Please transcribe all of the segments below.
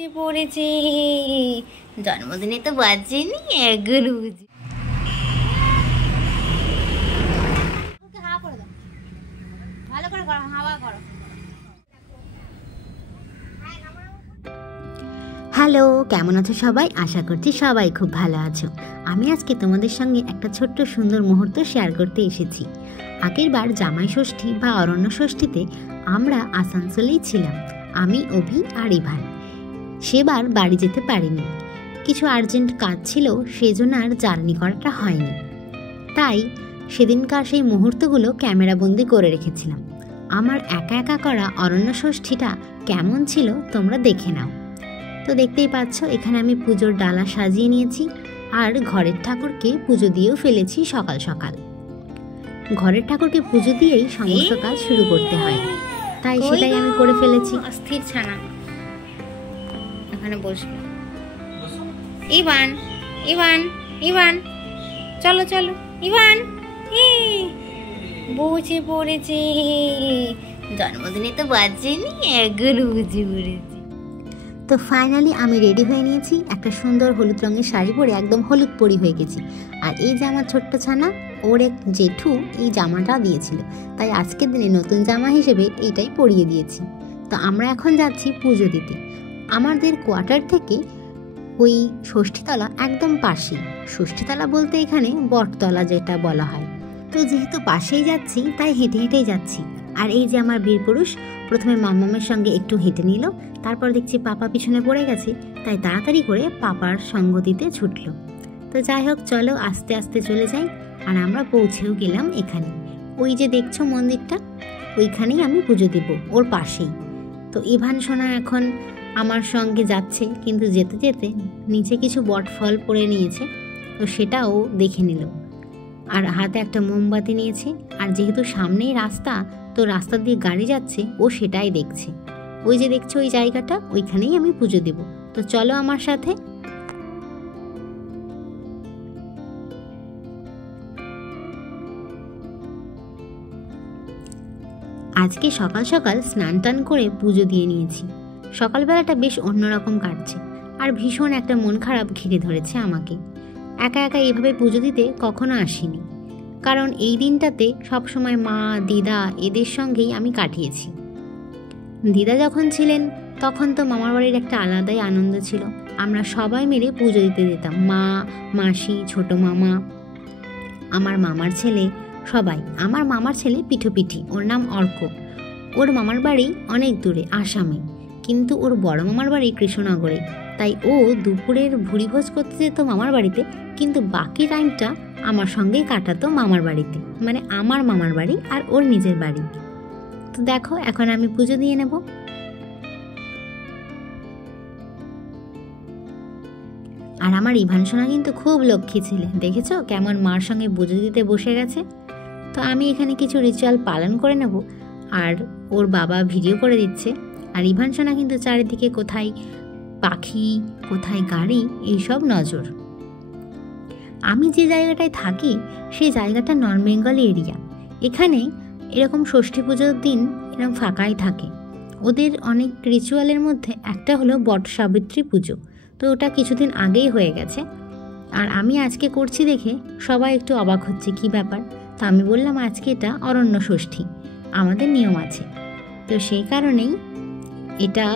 বুঝে পড়েছে, জন্মদিনে তো বাজেনি এগুলো বুঝি। হাওয়া করে দাও, ভালো করে করো, হাওয়া করো। হ্যালো, কেমন আছো সবাই? আশা করছি সবাই খুব ভালো আছো। আমি আজকে তোমাদের সঙ্গে একটা ছোট্ট সুন্দর মুহূর্ত শেয়ার করতে এসেছি। আগের বার জামাই ষষ্ঠী বা অরণ্য ষষ্ঠীতে আমরা আসানসোলেই ছিলাম, আমি, অভি আর ইভান। সেবার বাড়ি যেতে পারিনি, কিছু আর্জেন্ট কাজ ছিল, সেজন্য আর জার্নি করাটা হয়নি। তাই সেদিনকার সেই মুহূর্তগুলো ক্যামেরাবন্দি করে রেখেছিলাম। আমার একা একা করা অরণ্য ষষ্ঠীটা কেমন ছিল তোমরা দেখে নাও। তো দেখতেই পাচ্ছ, এখানে আমি পুজোর ডালা সাজিয়ে নিয়েছি আর ঘরের ঠাকুরকে পুজো দিয়েও ফেলেছি। সকাল সকাল ঘরের ঠাকুরকে পুজো দিয়েই সমস্ত কাজ শুরু করতে হয়, তাই সেটাই আমি করে ফেলেছি। অস্থির ছানা এখানে বসবে। ইভান, ইভান, ইভান, চলো চলো ইভান। বুঝে পড়েছে, জন্মদিনে তো বাজেনি এগুলো বুঝে পড়েছে। তো ফাইনালি আমি রেডি হয়ে নিয়েছি, একটা সুন্দর হলুদ রঙের শাড়ি পরে একদম হলুদ পরি হয়ে গেছি। আর এই যে আমার ছোট্ট ছানা, ওর এক জেঠু এই জামাটা দিয়েছিল, তাই আজকের দিনে নতুন জামা হিসেবে এইটাই পরিয়ে দিয়েছি। তো আমরা এখন যাচ্ছি পুজো দিতে। আমাদের কোয়ার্টার থেকে ওই ষষ্ঠীতলা একদম পাশেই। ষষ্ঠীতলা বলতে এখানে বটতলা যেটা বলা হয়। তো যেহেতু পাশেই যাচ্ছি, তাই হেঁটে হেঁটেই যাচ্ছি। আর এই যে আমার বীরপুরুষ প্রথমে মাম্মামের সঙ্গে একটু হেঁটে নিল, তারপর দেখছি পাপা পিছনে পড়ে গেছে, তাই তাড়াতাড়ি করে পাপার সঙ্গ দিতে ছুটল। তো যাই হোক, চলো আস্তে আস্তে চলে যাই। আর আমরা পৌঁছেও গেলাম এখানে। ওই যে দেখছো মন্দিরটা, ওইখানেই আমি পুজো দেব, ওর পাশেই। তো ইভান সোনা এখন আমার সঙ্গে যাচ্ছে, কিন্তু যেতে যেতে নিচে কিছু বট ফল পড়ে নিয়েছে, তো সেটাও দেখে নিল। আর হাতে একটা মোমবাতি নিয়েছে। আর যেহেতু সামনেই রাস্তা, তো রাস্তা দিয়ে গাড়ি যাচ্ছে, ও সেটাই দেখছে। ওই যে দেখছো ওই জায়গাটা, ওইখানেই আমি পুজো দেব। তো চলো আমার সাথে। আজকে সকাল সকাল স্নান টান করে পুজো দিয়ে নিয়েছি। সকালবেলাটা বেশ অন্যরকম কাটছে, আর ভীষণ একটা মন খারাপ ঘিরে ধরেছে আমাকে। একা একা এইভাবে পুজো দিতে কখনো আসিনি, কারণ এই দিনটাতে সবসময় মা, দিদা এদের সঙ্গেই আমি কাটিয়েছি। দিদা যখন ছিলেন তখন তো মামার বাড়ির একটা আলাদাই আনন্দ ছিল। আমরা সবাই মিলে পুজো দিতে যেতাম, মা, মাসি, ছোট মামা, আমার মামার ছেলে, সবাই। আমার মামার ছেলে পিঠোপিঠি, ওর নাম অর্ক। ওর মামার বাড়ি অনেক দূরে, আসামে, কিন্তু ওর বড় মামার বাড়ি কৃষ্ণনগরে। তাই ও দুপুরের ভুরিভোজ করতে যেত মামার বাড়িতে, কিন্তু বাকি টাইমটা আমার সঙ্গেই কাটাতো মামার বাড়িতে, মানে আমার মামার বাড়ি আর ওর নিজের বাড়ি। তো দেখো, এখন আমি পুজো দিয়ে নেব। আর আমার ইভান সোনা কিন্তু খুব লক্ষ্মী ছেলে, দেখেছো কেমন মার সঙ্গে পুজো দিতে বসে গেছে। তো আমি এখানে কিছু রিচুয়াল পালন করে নেব, আর ওর বাবা ভিডিও করে দিচ্ছে। আর ইভান সোনা কিন্তু চারিদিকে কোথায় পাখি, কোথায় গাড়ি, এইসব নজর। আমি যে জায়গাটায় থাকি সেই জায়গাটা নর্থ বেঙ্গল এরিয়া। এখানে এরকম ষষ্ঠী পুজোর দিন এরকম ফাঁকাই থাকে। ওদের অনেক রিচুয়ালের মধ্যে একটা হলো বট সাবিত্রী পুজো, তো ওটা কিছুদিন আগেই হয়ে গেছে। আর আমি আজকে করছি দেখে সবাই একটু অবাক হচ্ছে, কি ব্যাপার। তো আমি বললাম আজকে এটা অরণ্য ষষ্ঠী, আমাদের নিয়ম আছে। তো সেই কারণেই এটা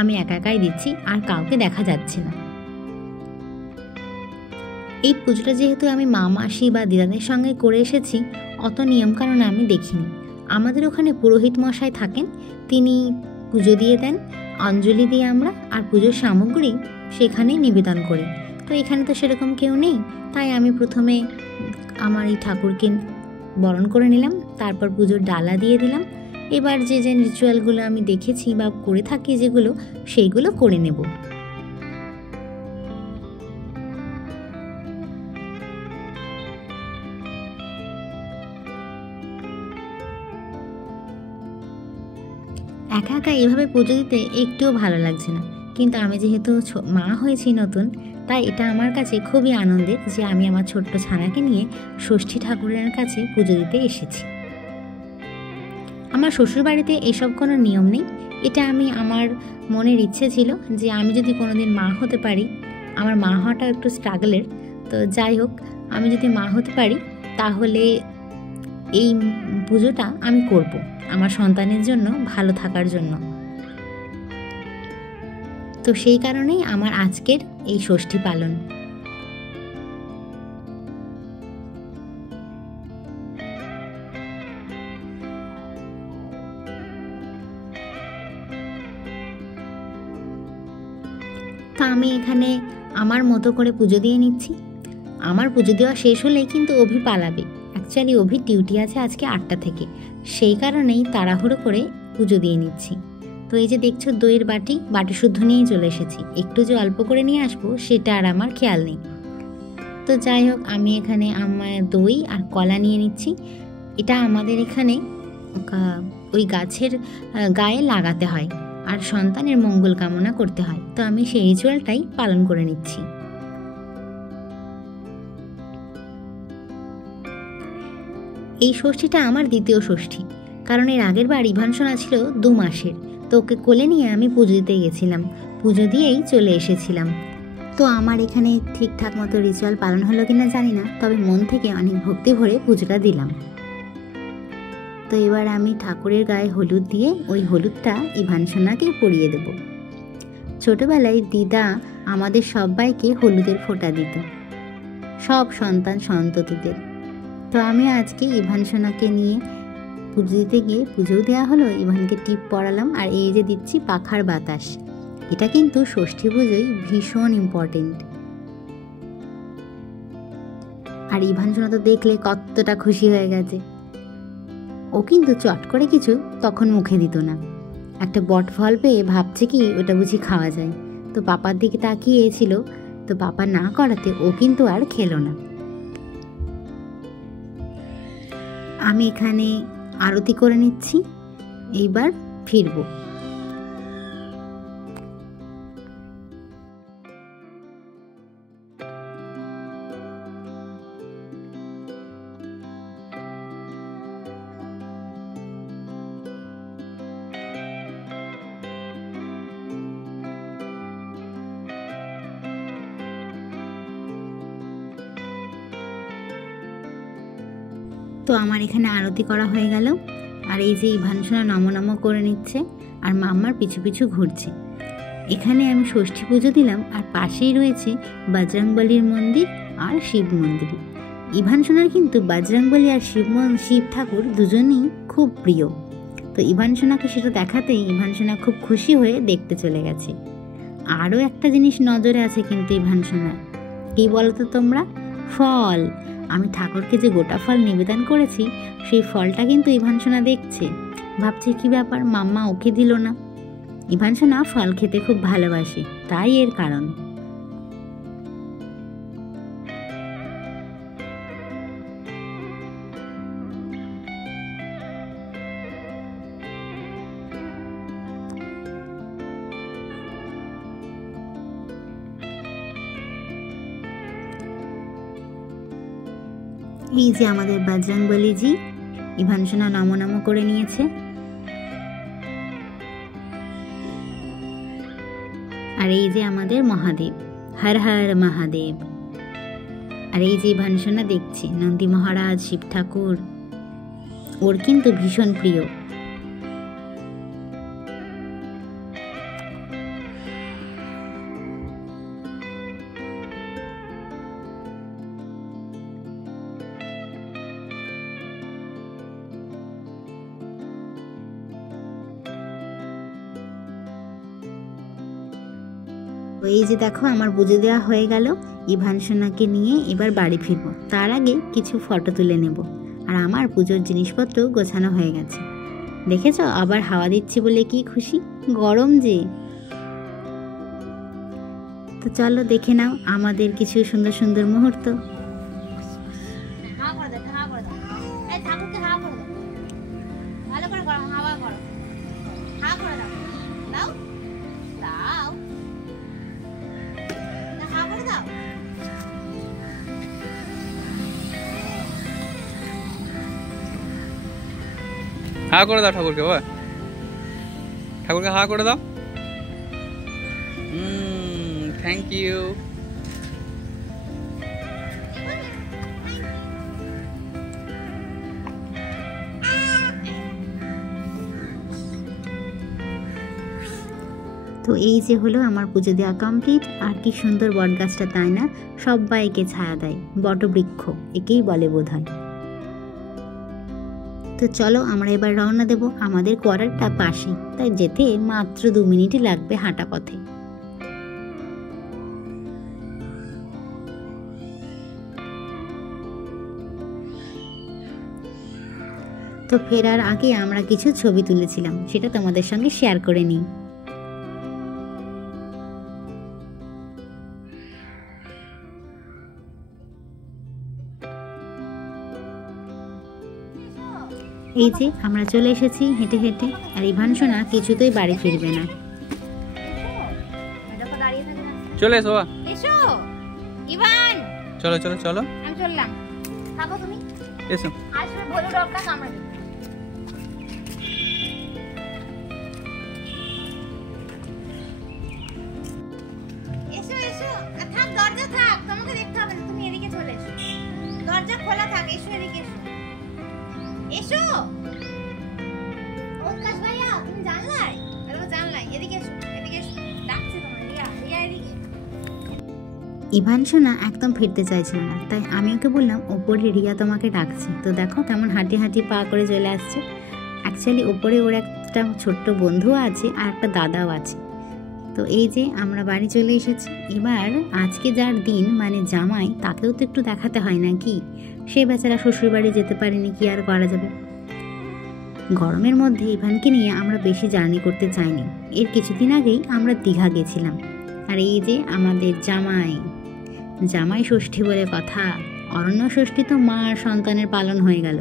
আমি একা একাই দিচ্ছি, আর কাউকে দেখা যাচ্ছে না। এই পুজোটা যেহেতু আমি মা, মাসি বা দিদাদের সঙ্গে করে এসেছি, অত নিয়মকানুন আমি দেখিনি। আমাদের ওখানে পুরোহিত মশাই থাকেন, তিনি পুজো দিয়ে দেন, অঞ্জলি দিই আমরা, আর পুজোর সামগ্রী সেখানেই নিবেদন করি। তো এখানে তো সেরকম কেউ নেই, তাই আমি প্রথমে আমার এই ঠাকুরকে বরণ করে নিলাম, তারপর পুজোর ডালা দিয়ে দিলাম। এবার যে যে রিচুয়ালগুলো আমি দেখেছি বা করে থাকি যেগুলো, সেইগুলো করে নেব। একা একা এভাবে পুজো দিতে একটুও ভালো লাগছে না, কিন্তু আমি যেহেতু মা হয়েছি নতুন, তাই এটা আমার কাছে খুবই আনন্দের যে আমি আমার ছোট্ট ছানাকে নিয়ে ষষ্ঠী ঠাকুরের কাছে পুজো দিতে এসেছি। আমার আমার শ্বশুরবাড়িতে এসব কোনো নিয়ম নেই, এটা আমি আমার মনের ইচ্ছে ছিল যে আমি যদি কোনোদিন মা হতে পারি, আমার মা হওয়াটা একটু স্ট্রাগলের, তো যাই হোক আমি যদি মা হতে পারি তাহলে এই পুজোটা আমি করব আমার সন্তানের জন্য, ভালো থাকার জন্য। তো সেই কারণেই আমার আজকের এই ষষ্ঠী পালন। তো আমি এখানে আমার মতো করে পুজো দিয়ে নিচ্ছি। আমার পুজো দেওয়া শেষ হলেই কিন্তু অভি পালাবে। অ্যাকচুয়ালি অভির ডিউটি আছে আজকে 8টা থেকে, সেই কারণেই তাড়াহুড়ো করে পুজো দিয়ে নিচ্ছি। তো এই যে দেখছো দইয়ের বাটি শুদ্ধ নিয়েই চলে এসেছি, একটু যে অল্প করে নিয়ে আসবো সেটা আর আমার খেয়াল নেই। তো যাই হোক আমি এখানে আমার দই আর কলা নিয়ে নিচ্ছি। এটা আমাদের এখানে ওই গাছের গায়ে লাগাতে হয় আর সন্তানের মঙ্গল কামনা করতে হয়, তো আমি সেই রিচুয়ালটাই পালন করে নিচ্ছি। এই ষষ্ঠীটা আমার দ্বিতীয় ষষ্ঠী, কারণ এর আগের বার ইভানসোনা ছিল 2 মাসের, তো ওকে কোলে নিয়ে আমি পুজো দিতে গেছিলাম, পুজো দিয়েই চলে এসেছিলাম। তো আমার এখানে ঠিকঠাক মতো রিচুয়াল পালন হলো কিনা জানি না, তবে মন থেকে অনেক ভক্তি ভরে পুজোটা দিলাম। তো এবার আমি ঠাকুরের গায়ে হলুদ দিয়ে ওই হলুদটা ইভানসোনাকে পরিয়ে দেব। ছোটবেলায় দিদা আমাদের সবাইকে হলুদের ফোঁটা দিত, সব সন্তান সন্ততিদের। তো আমি আজকে ইভানসোনাকে নিয়ে পুজো দিতে গিয়ে পুজোও দেওয়া হলো, ইভানকে টিপ পরালাম, আর এই যে দিচ্ছি পাখার বাতাস। এটা কিন্তু ষষ্ঠী পুজোয় ভীষণ ইম্পর্টেন্ট। আর ইভানসোনা তো দেখলে কতটা খুশি হয়ে গেছে। ও কিন্তু চট করে কিছু তখন মুখে দিত না, একটা বট ফল পেয়ে ভাবছে কি ওটা বুঝি খাওয়া যায়, তো পাপার দিকে তাকিয়েছিল, তো পাপা না করাতে ও কিন্তু আর খেলো না। আমি এখানে আরতি করে নিচ্ছি, এইবার ফিরবো। তো আমার এখানে আরতি করা হয়ে গেল, আর এই যে ইভানসোনা নম নম করে নিচ্ছে আর মাম্মার পিছু পিছু ঘুরছে। এখানে আমি ষষ্ঠী পুজো দিলাম, আর পাশেই রয়েছে বজরংবলীর মন্দির আর শিব মন্দির। ইভানসোনার কিন্তু বজরংবলী আর শিব ঠাকুর দুজনেই খুব প্রিয়। তো ইভানসোনাকে সেটা দেখাতেই ইভানসোনা খুব খুশি হয়ে দেখতে চলে গেছে। আরও একটা জিনিস নজরে আছে কিন্তু ইভানসোনার, কি বলতো তোমরা? ফল। আমি ঠাকুরকে যে গোটা ফল নিবেদন করেছি সেই ফলটা কিন্তু ইভানসোনা দেখছে, ভাবছে কি ব্যাপার মাম্মা ওকে দিল না। ইভানসোনা ফল খেতে খুব ভালোবাসে, তাই এর কারণ। এই যে আমাদের বজরংবলীজি, ইভানসোনা নম নম করে নিয়েছে। আর এই যে আমাদের মহাদেব, হর হর মহাদেব। আর এই যে ইভানসোনা দেখছে নন্দী মহারাজ, শিব ঠাকুর, ওর কিন্তু ভীষণ প্রিয়। এই যে দেখো আমার পুজো দেওয়া হয়ে গেল, ইভানসোনাকে নিয়ে এবার বাড়ি ফিরবো। তার আগে কিছু ফটো তুলে নেব। আর আমার পুজোর জিনিসপত্র গোছানো হয়ে গেছে। দেখেছ আবার হাওয়া দিচ্ছি বলে কি খুশি, গরম যে। তো চলো দেখে নাও আমাদের কিছু সুন্দর সুন্দর মুহূর্ত। হা করে দাও ঠাকুরকে, বাবা ঠাকুরকে হা করে দাও। Thank you. তো এই যে হলো আমার পুজো দেওয়া কমপ্লিট। আর কি সুন্দর বট গাছটা, তাই না? সবাইকে ছায়া দেয়, বটবৃক্ষ একেই বলে বোধহয়। তো চলো আমরা এবার রওনা দেব। আমাদের কোয়ার্টারটা পাশেই, তাই যেতে মাত্র 2 মিনিটই লাগবে হাঁটা পথে। তো ফেরার আগে আমরা কিছু ছবি তুলেছিলাম, সেটা তোমাদের সঙ্গে শেয়ার করে নিই। এই যে আমরা চলে এসেছি হেঁটে হেঁটে, আর ইভান সোনা কিছুতেই বাড়ি ফিরবে না। চলে এসো এসো ইভান, চলো চলো চলো, আমি চললাম, থাকো তুমি। এসো আসবে ভোলু ডগটা কামড়াবে। এসো এসো, থাক দরজা থাক, তোমাকে দেখতে হবে না, তুমি এদিকে চলে এসো, দরজা খোলা থাক, এসো এদিকে এসো। এসো ওকাশ ভাইয়া, তুমি জানলাই? আরে জানলাই, এদিকে এসো, এদিকে এসো, ডাকছে তোমার রিয়া, রিয়া এদিকে। ইভান সোনা একদম ফিরতে চাইছিল না, তাই আমি ওকে বললাম ওপরে রিয়া তোমাকে ডাকছে। তো দেখো কেমন হাঁটি হাঁটি পা করে চলে আসছে। অ্যাকচুয়ালি ওপরে ওর একটা ছোট্ট বন্ধুও আছে আর একটা দাদাও আছে। তো এই যে আমরা বাড়ি চলে এসেছি। এবার আজকে যার দিন মানে জামাই, তাকেও তো একটু দেখাতে হয় নাকি? সে বেচারা শ্বশুর বাড়ি যেতে পারেনি, কি আর করা যাবে। গরমের মধ্যে ইভানকে নিয়ে আমরা বেশি জার্নি করতে চাইনি। এর কিছুদিন আগেই আমরা দীঘা গেছিলাম। আর এই যে আমাদের জামাই, জামাই ষষ্ঠী বলে কথা। অরণ্য ষষ্ঠী তো মা আর সন্তানের পালন হয়ে গেল,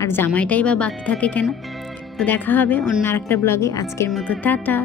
আর জামাইটাই বা বাকি থাকে কেন? তো দেখা হবে অন্য আরেকটা ব্লগে। আজকের মতো টাটা।